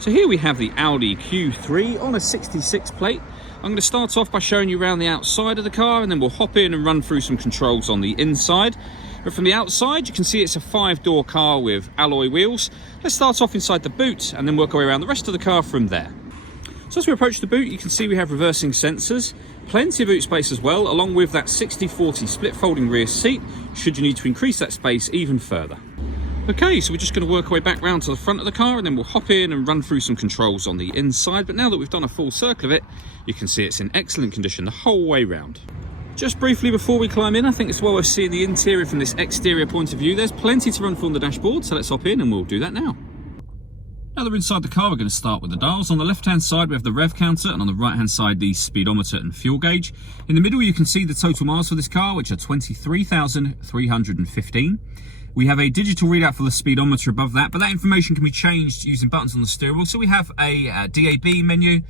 So here we have the Audi Q3 on a 66 plate. I'm going to start off by showing you around the outside of the car, and then we'll hop in and run through some controls on the inside. But from the outside, you can see it's a 5-door car with alloy wheels. Let's start off inside the boot and then work our way around the rest of the car from there. So as we approach the boot, you can see we have reversing sensors, plenty of boot space as well, along with that 60/40 split folding rear seat, should you need to increase that space even further. Okay, so we're just going to work our way back round to the front of the car, and then we'll hop in and run through some controls on the inside. But now that we've done a full circle of it, you can see it's in excellent condition the whole way round. Just briefly before we climb in, I think it's well worth seeing the interior from this exterior point of view. There's plenty to run through on the dashboard, so let's hop in and we'll do that now. Now that we're inside the car, we're going to start with the dials. On the left-hand side, we have the rev counter, and on the right-hand side, the speedometer and fuel gauge. In the middle, you can see the total miles for this car, which are 23,315. We have a digital readout for the speedometer above that, but that information can be changed using buttons on the steering wheel. So we have a DAB menu,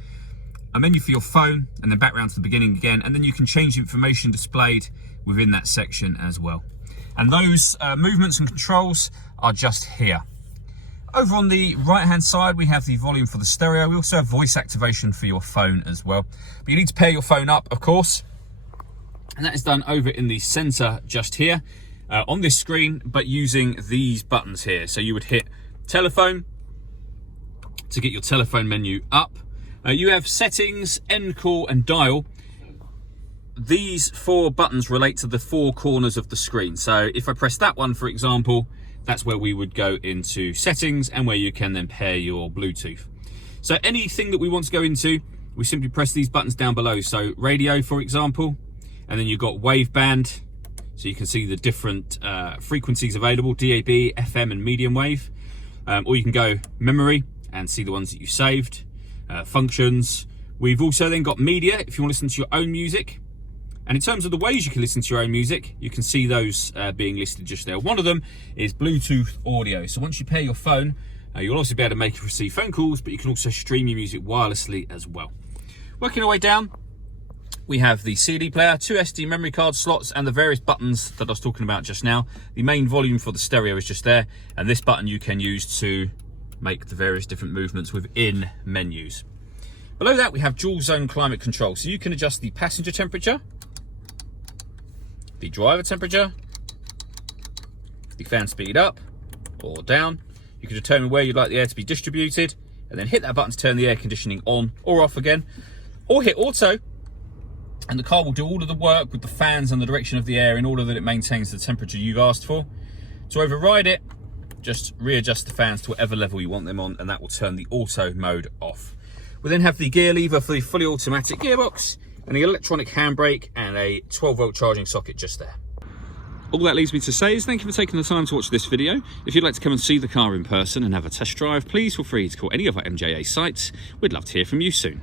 a menu for your phone, and then back round to the beginning again, and then you can change the information displayed within that section as well. And those movements and controls are just here. Over on the right hand side, we have the volume for the stereo. We also have voice activation for your phone as well. But you need to pair your phone up, of course, and that is done over in the center just here. On this screen, but using these buttons here. So you would hit telephone to get your telephone menu up. You have settings, end call, and dial. These 4 buttons relate to the 4 corners of the screen. So if I press that one, for example, that's where we would go into settings and where you can then pair your Bluetooth. So anything that we want to go into, we simply press these buttons down below. So radio, for example, and then you've got wave band. So you can see the different frequencies available, DAB, FM, and medium wave. Or you can go memory and see the ones that you saved. Functions. We've also then got media, if you want to listen to your own music. And in terms of the ways you can listen to your own music, you can see those being listed just there. One of them is Bluetooth audio. So once you pair your phone, you'll also be able to make and receive phone calls, but you can also stream your music wirelessly as well. Working our way down, we have the CD player, 2 SD memory card slots, and the various buttons that I was talking about just now. The main volume for the stereo is just there, and this button you can use to make the various different movements within menus. Below that, we have dual zone climate control. So you can adjust the passenger temperature, the driver temperature, the fan speed up or down. You can determine where you'd like the air to be distributed, and then hit that button to turn the air conditioning on or off again, or hit auto, and the car will do all of the work with the fans and the direction of the air in order that it maintains the temperature you've asked for. To override it, just readjust the fans to whatever level you want them on, and that will turn the auto mode off. We then have the gear lever for the fully automatic gearbox, and the electronic handbrake, and a 12-volt charging socket just there. All that leaves me to say is thank you for taking the time to watch this video. If you'd like to come and see the car in person and have a test drive, please feel free to call any of our MJA sites. We'd love to hear from you soon.